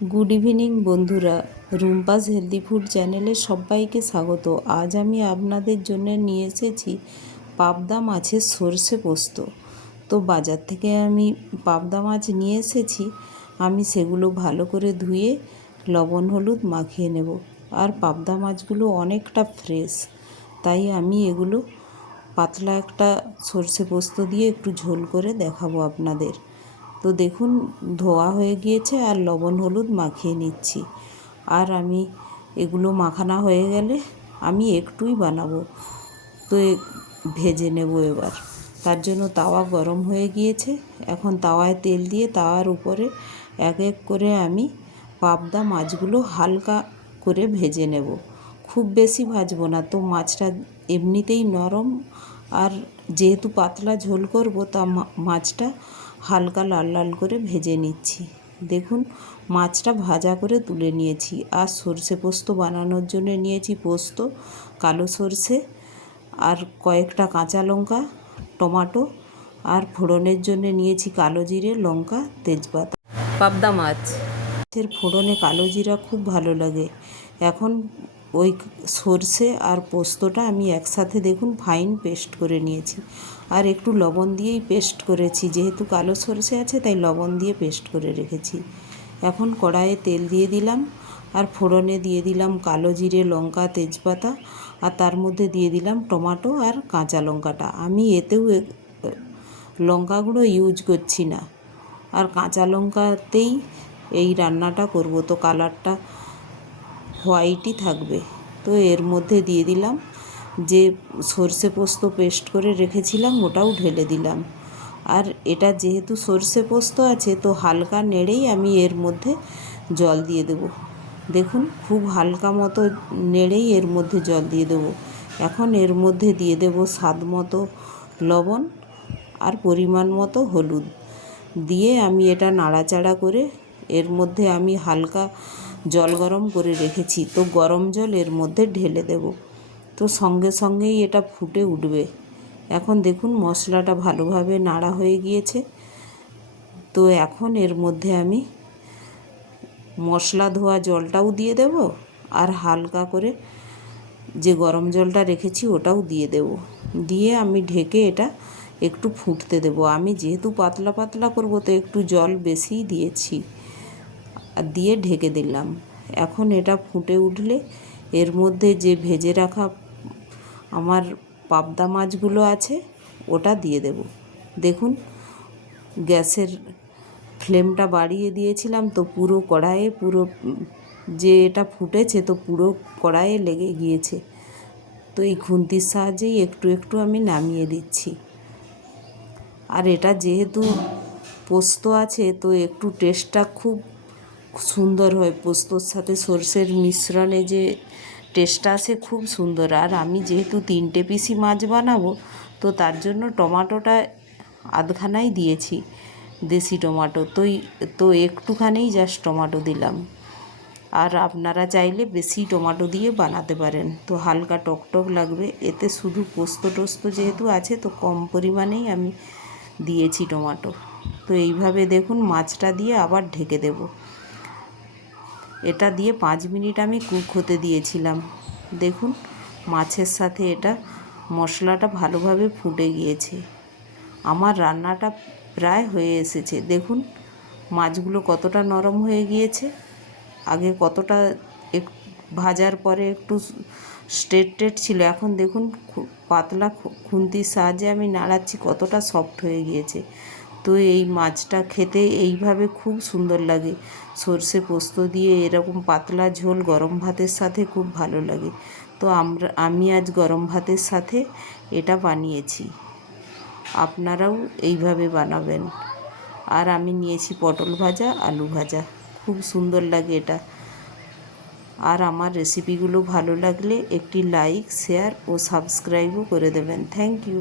Good evening বন্ধুরা, Rumpa's healthy food চ্যানেলে সবাইকে স্বাগত। আজ আমি আপনাদের জন্য নিয়ে এসেছি পাবদা মাছের সর্ষে পোস্ত। তো বাজার থেকে আমি পাবদা মাছ নিয়ে এসেছি। আমি সেগুলো ভালো করে ধুয়ে লবণ হলুদ মাখিয়ে নেব। আর পাবদা মাছগুলো অনেকটা ফ্রেশ, তাই আমি এগুলো পাতলা একটা সর্ষে পোস্ত দিয়ে একটু ঝোল করে দেখাবো আপনাদের। তো দেখুন, ধোয়া হয়ে গিয়েছে আর লবণ হলুদ মাখিয়ে নিচ্ছি। আর আমি এগুলো মাখানো হয়ে গেলে আমি একটুই বানাবো, তো ভেজে নেব এবার। তার জন্য তাওয়া গরম হয়ে গিয়েছে। এখন তাওয়ায় তেল দিয়ে তাওয়ার উপরে এক এক করে আমি পাবদা মাছগুলো হালকা করে ভেজে নেব। খুব বেশি ভাজবো না, তো মাছটা এমনিতেই নরম, আর যেহেতু পাতলা ঝোল করব তা মাছটা হালকা লাল লাল করে ভেজে নিচ্ছি। দেখুন, মাছটা ভাজা করে তুলে নিয়েছি। আর সর্ষে পোস্ত বানানোর জন্য নিয়েছি পোস্ত, কালো সর্ষে, আর কয়েকটা কাঁচা লঙ্কা, টমেটো, আর ফোড়নের জন্য নিয়েছি কালো জিরে, লঙ্কা, তেজপাতা। পাবদা মাছের ফোড়নে কালো জিরা খুব ভালো লাগে। এখন ওই সর্ষে আর পোস্তটা আমি একসাথে দেখুন ফাইন পেস্ট করে নিয়েছি। আর একটু লবণ দিয়েই পেস্ট করেছি, যেহেতু কালো সর্ষে আছে তাই লবণ দিয়ে পেস্ট করে রেখেছি। এখন কড়াইয়ে তেল দিয়ে দিলাম, আর ফোড়নে দিয়ে দিলাম কালো জিরে, লঙ্কা, তেজপাতা, আর তার মধ্যে দিয়ে দিলাম টমেটো আর কাঁচা লঙ্কাটা। আমি এতেও লঙ্কা গুঁড়ো ইউজ করছি না, আর কাঁচা লঙ্কাতেই এই রান্নাটা করব, তো কালারটা হোয়াইটই থাকবে। তো এর মধ্যে দিয়ে দিলাম যে সর্ষে পোস্ত পেস্ট করে রেখেছিলাম, ওটাও ঢেলে দিলাম। আর এটা যেহেতু সর্ষে পোস্ত আছে, তো হালকা নেড়েই আমি এর মধ্যে জল দিয়ে দেব। দেখুন, খুব হালকা মতো নেড়েই এর মধ্যে জল দিয়ে দেব। এখন এর মধ্যে দিয়ে দেব স্বাদ মতো লবণ আর পরিমাণ মতো হলুদ দিয়ে আমি এটা নাড়াচাড়া করে এর মধ্যে আমি হালকা জল গরম করে রেখেছি, তো গরম জল এর মধ্যে ঢেলে দেব। তো সঙ্গে সঙ্গেই এটা ফুটে উঠবে। এখন দেখুন, মশলাটা ভালোভাবে নাড়া হয়ে গিয়েছে। তো এখন এর মধ্যে আমি মশলা ধোয়া জলটাও দিয়ে দেব, আর হালকা করে যে গরম জলটা রেখেছি ওটাও দিয়ে দেব। দিয়ে আমি ঢেকে এটা একটু ফুটতে দেব। আমি যেহেতু পাতলা পাতলা করব, তো একটু জল বেশিই দিয়েছি, আর দিয়ে ঢেকে দিলাম। এখন এটা ফুটে উঠলে এর মধ্যে যে ভেজে রাখা আমার পাবদা মাছগুলো আছে ওটা দিয়ে দেব। দেখুন, গ্যাসের ফ্লেমটা বাড়িয়ে দিয়েছিলাম, তো পুরো কড়াইয়ে পুরো যে এটা ফুটেছে, তো পুরো কড়াইয়ে লেগে গিয়েছে। তো এই খুন্তির সাহায্যেই একটু একটু আমি নামিয়ে দিচ্ছি। আর এটা যেহেতু পোস্ত আছে, তো একটু টেস্টটা খুব সুন্দর হয়। পোস্তর সাথে সর্ষের মিশ্রণে যে টেস্টটা আসে খুব সুন্দর। আর আমি যেহেতু 3টে পিসি মাছ বানাবো, তো তার জন্য টমেটোটা আধখানাই দিয়েছি, দেশি টমেটো। তো একটুখানেই জাস্ট টমেটো দিলাম। আর আপনারা চাইলে বেশি টমেটো দিয়ে বানাতে পারেন, তো হালকা টকটক লাগবে। এতে শুধু পোস্ত টোস্ত যেহেতু আছে, তো কম পরিমাণেই আমি দিয়েছি টমেটো। তো এইভাবে দেখুন, মাছটা দিয়ে আবার ঢেকে দেব। এটা দিয়ে 5 মিনিট আমি কুক হতে দিয়েছিলাম। দেখুন, মাছের সাথে এটা মশলাটা ভালোভাবে ফুটে গিয়েছে। আমার রান্নাটা প্রায় হয়ে এসেছে। দেখুন, মাছগুলো কতটা নরম হয়ে গিয়েছে। আগে কতটা ভাজার পরে একটু স্ট্রেট ছিল, এখন দেখুন পাতলা খুন্তির সাহায্যে আমি নাড়াচ্ছি, কতটা সফট হয়ে গিয়েছে। তো এই মাছটা খেতে এইভাবে খুব সুন্দর লাগে। সর্ষে পোস্ত দিয়ে এরকম পাতলা ঝোল গরম ভাতের সাথে খুব ভালো লাগে। তো আমি আজ গরম ভাতের সাথে এটা বানিয়েছি। আপনারাও এইভাবে বানাবেন। আর আমি নিয়েছি পটল ভাজা, আলু ভাজা। খুব সুন্দর লাগে এটা। আর আমার রেসিপিগুলো ভালো লাগলে একটি লাইক, শেয়ার ও সাবস্ক্রাইবও করে দেবেন। Thank you.